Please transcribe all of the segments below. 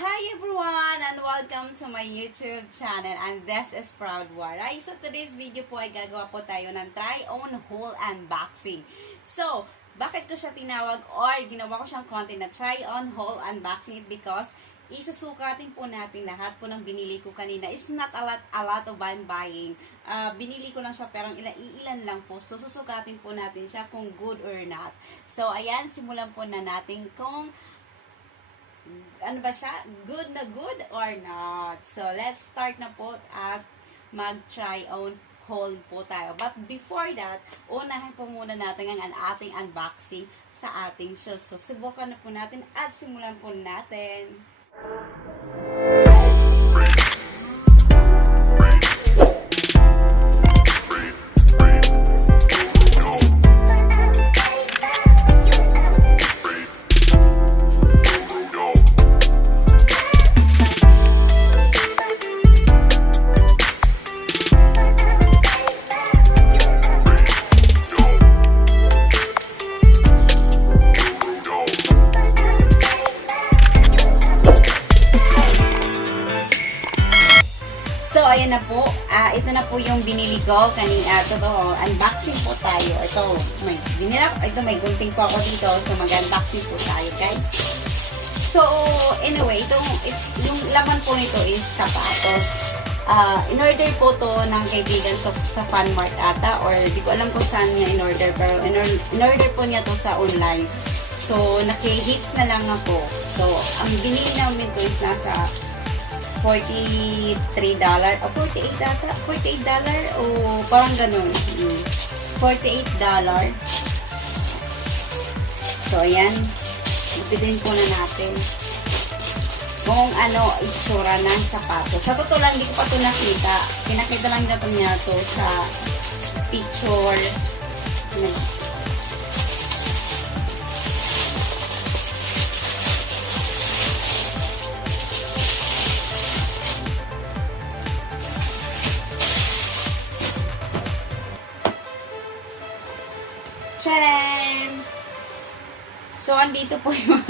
Hi everyone and welcome to my YouTube channel and this is Proud Waray. So today's video po ay gagawa po tayo ng try-on haul unboxing. So, bakit ko siya tinawag or ginawa ko siyang content na try-on haul unboxing? Because isusukatin po natin lahat po ng binili ko kanina. It's not a lot of I'm buying. Binili ko lang siya pero ilan lang po. So, susukatin po natin siya kung good or not. So, ayan, simulan po na natin kung ano ba siya? Good na good or not? So, let's start na po at mag-try on haul po tayo. But before that, unahin po muna natin ang ating unboxing sa ating shoes. So, subukan na po natin at simulan po natin. So, ayan na po. Ito na po yung binili ko kanina. Ito, unboxing po tayo. Ito, may gunting po ako dito. So, mag-unboxing po tayo, guys. So, anyway, yung laman po nito is sapatos. In-order po to ng kaibigan sa FunMart ata. Or, di ko alam kung saan niya in-order. Pero, in-order po niya to sa online. So, naki-hits na lang ako. So, ang binili namin to is nasa $43 o $48 ata? $48 o parang ganun. $48. So, ayan. Ibitin po na natin kung ano itsura ng sapatos. Sa totoo lang, hindi ko pa ito nakita. Pinakita lang niya to sa picture. Charan! So, andito po yung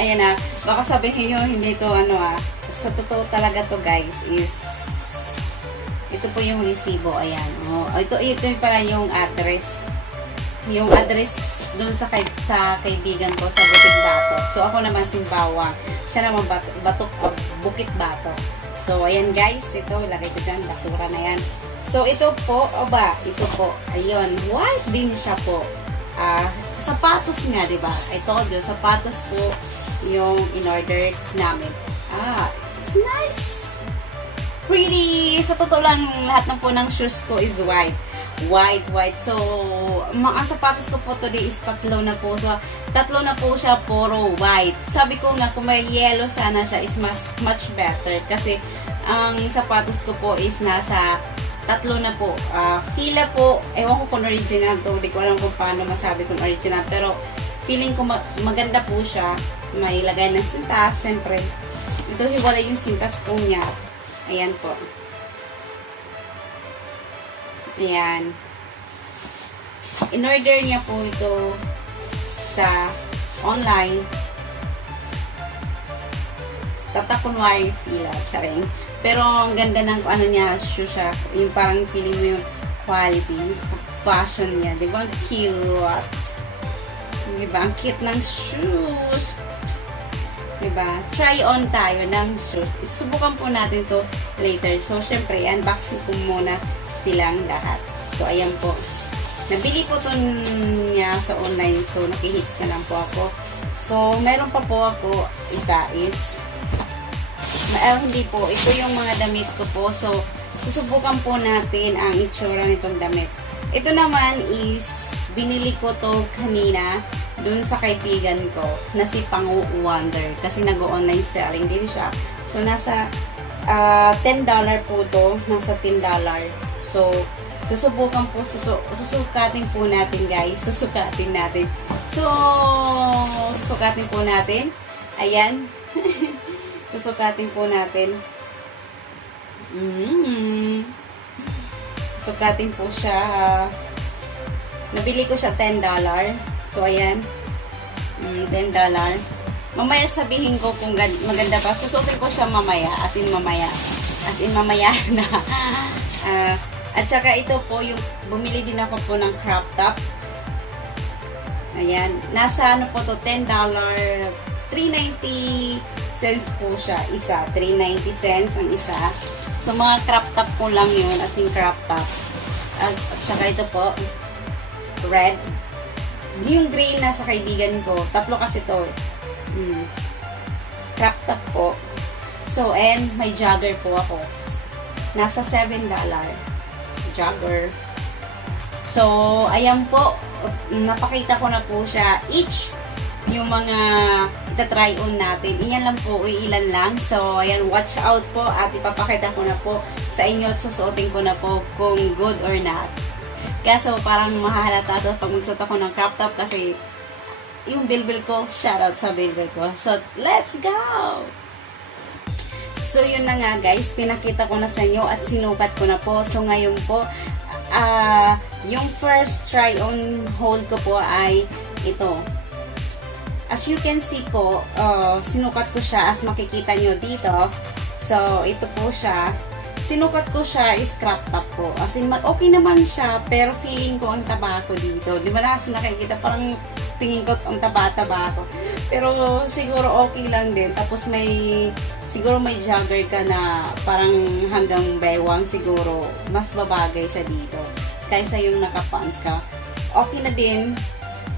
ayan na. Baka sabihin nyo, hindi to sa totoo talaga to guys is ito po yung resibo. Ayan. Ito pala yung address. Yung address dun sa kaibigan ko sa Bukit Batok. So, ako naman Simbawang. Siya naman Bukit Batok. So, ayan guys. Ito, lagay ko dyan. Basura na yan. So, ito po, ito po, ayun, white din siya po. Sapatos nga, diba? I told you, sapatos po yung in-order namin. It's nice! Pretty! Sa totoo lang, lahat ng po ng shoes ko is white. White. So, mga sapatos ko po today is tatlo na po. So, tatlo na po siya, puro white. Sabi ko nga, kung may yellow sana siya is much better. Kasi, ang sapatos ko po is nasa tatlo na po. Fila po, ewan ko kung original to. Hindi ko alam kung paano masabi kung original. Pero, feeling ko maganda po siya. May lagay ng sintas, syempre. Ito, hiwalay yung sintas po niya. Ayan po. Ayan. In-order niya po ito sa online. Tatakunwari fila, charing. Pero ang ganda ng niya, shoe siya. Yung parang feeling mo yung quality, fashion niya. Diba? Ang cute. Diba? Ang cute ng shoes. Diba? Try on tayo ng shoes. Subukan po natin to later. So, syempre, unboxing po muna silang lahat. So, ayan po. Nabili po to niya sa online. So, nakihits na lang po ako. So, meron pa po ako. Isa is hindi po. Ito yung mga damit ko po. So, susubukan po natin ang itsura nitong damit. Ito naman is, binili ko to kanina dun sa kaibigan ko na si Pangu Wonder. Kasi nag-online selling din siya. So, nasa $10 po to. Nasa $10. So, susubukan po. Susukatin po natin guys. Susukatin natin. So, susukatin po natin. Ayan. Susukatin po natin. Susukatin po siya. Nabili ko siya $10. So, ayan. $10. Mamaya sabihin ko kung maganda ba. Susuotin ko siya mamaya. As in mamaya. As in mamaya na. At saka ito po, yung bumili din ako po ng crop top. Ayan. Nasa ano po to, $10. 3.90 cents po siya. Isa. 3.90 cents ang isa. So, mga crop top po lang yun. As in crop top. At saka ito po, red. Yung green na sa kaibigan ko. Tatlo kasi to. Crop top po. So, and may jogger po ako. Nasa $7. Jogger. So, ayan po. Napakita ko na po siya. Each yung mga ita-try on natin. Iyan lang po. Ilan lang. So, ayan. Watch out po. At ipapakita ko na po sa inyo at susuotin ko na po kung good or not. Kaso, parang mahahalata ito pag magsuot ako ng crop top kasi yung bilbil ko, shoutout sa bilbil ko. So, let's go! So, yun na nga guys, pinakita ko na sa inyo at sinukat ko na po. So, ngayon po, yung first try-on haul ko po ay ito. As you can see po, sinukat ko siya as makikita nyo dito. So, ito po siya. Sinukat ko siya is crop top po. As in, okay naman siya, pero feeling ko ang taba ko dito. Di ba nakikita, parang tingin ko ang taba-taba ko. Pero siguro okay lang din. Tapos siguro may jogger ka na parang hanggang bewang siguro. Mas babagay siya dito. Kaysa yung naka-pants ka. Okay na din.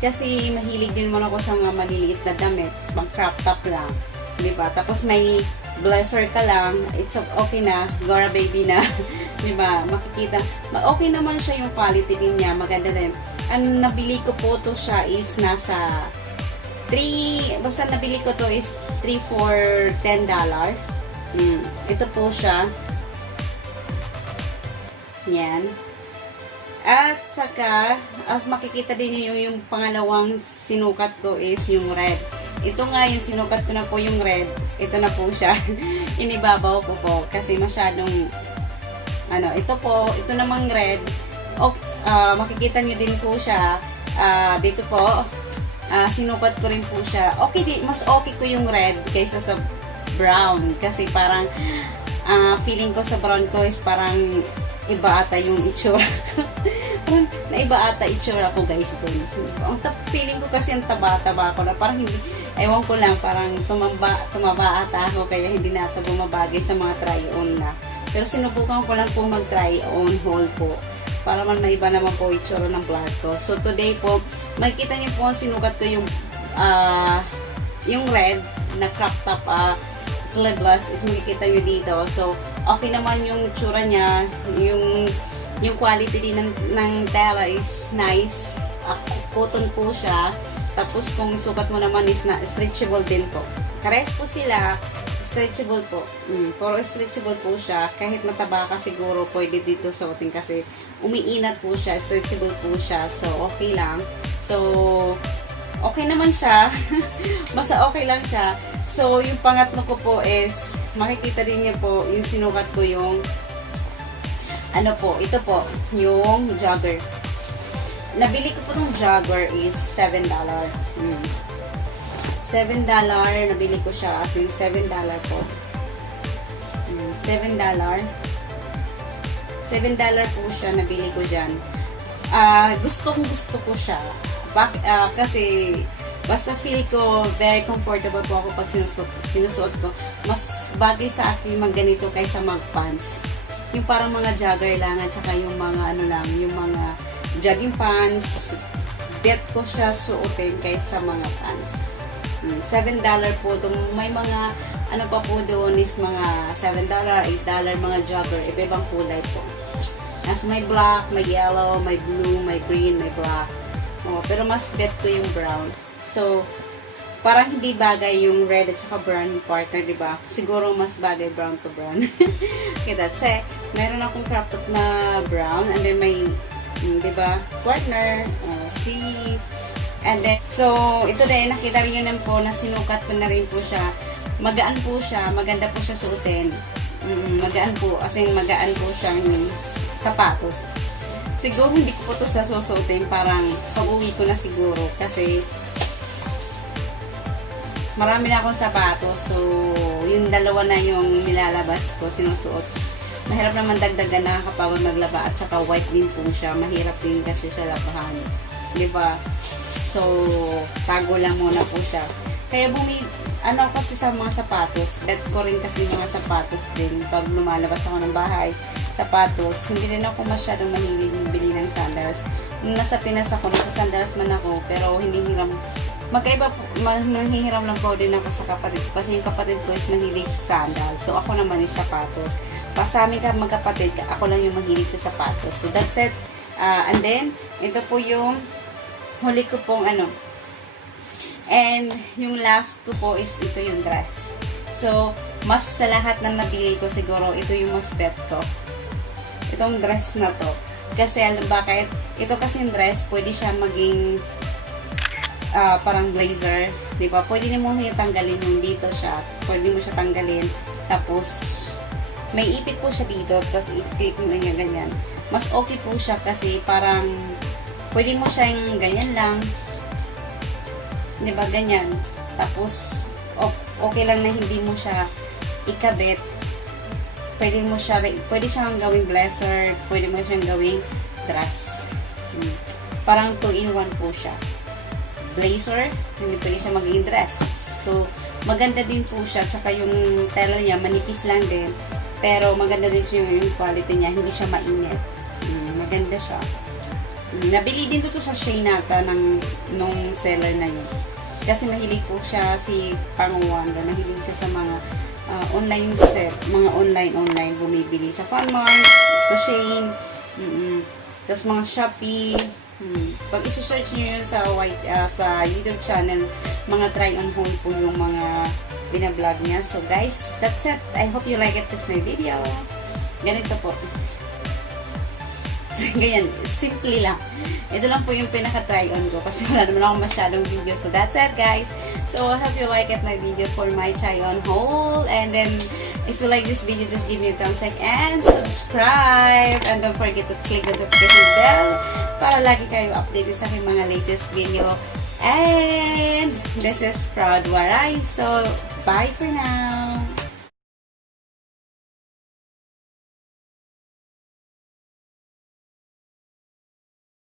Kasi mahilig din mo ako sa mga maliliit na damit. Pang crop top lang. Diba? Tapos may blazer ka lang. It's okay na. Gora baby na. Diba? Makikita. Okay naman siya yung quality din niya. Maganda din. Ang nabili ko po to siya is nasa basta nabili ko to is 3 for $10. Ito po siya. Yan. At saka, as makikita din niyo yung pangalawang sinukat ko is yung red. Ito nga yung sinukat ko na po yung red. Ito na po siya. Inibabaw ko po kasi masyadong ito namang red. Makikita nyo din po siya dito po sinukat ko rin po siya. Mas okay ko yung red kaysa sa brown kasi parang feeling ko sa brown ko is parang iba ata yung itsura na iba ata itsura ko guys dun. Ang feeling ko kasi ang taba-taba ko na parang hindi, ewan ko lang, parang tumaba ata ako kaya hindi na ito bumabagay sa mga try-on na. Pero sinubukan ko lang po mag-try-on haul po. Para man maiba naman po itsura ng vlog ko. So, today po, makikita niyo po, sinukat ko yung red na crop top sleeveless is makikita niyo dito. So, okay naman yung itsura niya. Yung quality din ng tela is nice. Cotton po siya. Tapos, kung sukat mo naman is stretchable din po. Kares po sila. Stretchable po. Pero stretchable po siya. Kahit mataba ka siguro, pwede dito suotin kasi umiinat po siya. Stretchable po siya. So, okay lang. So, okay naman siya. Basta okay lang siya. So, yung pangatlo ko po is, makikita din niyo po, yung sinukat ko yung, ito po, yung jogger. Nabili ko po tong jogger is $7. $7, nabili ko siya, as in $7 po. $7. $7 po siya, nabili ko dyan. Gusto ko siya. Kasi, basta feel ko very comfortable po ako pag sinusuot ko. Mas bagay sa akin mag ganito kaysa mag pants. Yung parang mga jogger lang at saka yung mga yung mga jogging pants. Bet ko siya suotin kaysa mga pants. $7 po. May mga pa po doon is mga $7, $8 mga jogger. Iba-ibang kulay po. As may black, may yellow, may blue, may green, may black. Pero mas bet ko yung brown. So, parang hindi bagay yung red at saka brown yung partner, diba? Siguro mas bagay brown to brown. Okay, that's it. Meron akong crop top na brown and then may, diba, partner, and then, so, ito din, nakita rin yun po na sinukat ko na rin po siya. Magaan po siya, maganda po siya suotin. Magaan po, as in magaan po siyang sapatos. Siguro hindi ko po ito sasusuotin, parang pag-uwi ko na siguro kasi marami na akong sapatos. So, yung dalawa na yung nilalabas ko, sinusuot. Mahirap naman dagdagan, nakakapagod maglaba. At saka white din po siya. Mahirap din kasi siya labahan. Diba? So, tago lang muna po siya. Kaya ano kasi sa mga sapatos, bet ko rin kasi mga sapatos din. Pag lumalabas ako ng bahay, sapatos, hindi rin ako masyadong mahilig bili ng sandals. Nung nasa Pinas ako, nasa sandals man ako, pero hindi hiram. Magkaiba po, nanghihiram lang po din ako sa kapatid ko. Kasi yung kapatid ko is mahilig sa sandals. So, ako naman is sapatos. Sa amin ka magkapatid, ako lang yung mahilig sa sapatos. So, that's it. And then, ito po yung huli ko pong ano. And, yung last ko po is ito yung dress. So, mas sa lahat ng nabili ko siguro, ito yung mas bet ko. Itong dress na to. Kasi alam bakit? Ito kasi yung dress, pwede siya maging parang blazer. Diba? Pwede mo yung tanggalin yung dito siya. Pwede mo siya tanggalin. Tapos, may ipit po siya dito. Tapos, i-clip mo lang yung ganyan. Mas okay po siya kasi parang pwede mo siya yung ganyan lang. Diba? Ganyan. Tapos, okay lang na hindi mo siya ikabit. Pwede siyang gawing blazer, pwede mo siyang gawing dress. Parang 2-in-1 po siya. Blazer, hindi pwede siya maging dress. So, maganda din po siya. Tsaka yung tela niya, manipis lang din. Pero maganda din siya yung quality niya. Hindi siya mainit. Maganda siya. Nabili din to sa Shein nata nung seller na yun. Kasi mahilig po siya si Pangwanda. Mahilig siya sa mga online set, mga online bumibili sa Funmart, sa Shein, tapos mga Shopee. Pag isi-search niyo yun sa YouTube channel, mga try on haul po yung mga binablog niya. So guys, that's it. I hope you like it. This my video. Ganito po. Ganyan, simple lang. Ito lang po yung pinaka-try on ko kasi wala naman ako masyadong video. So, that's it, guys. So, I hope you like it, my video for my try on haul. And then, if you like this video, just give me a thumbs up and subscribe. And don't forget to click the notification bell para lagi kayo updated sa aking mga latest video. And, this is Proud Waray. So, bye for now.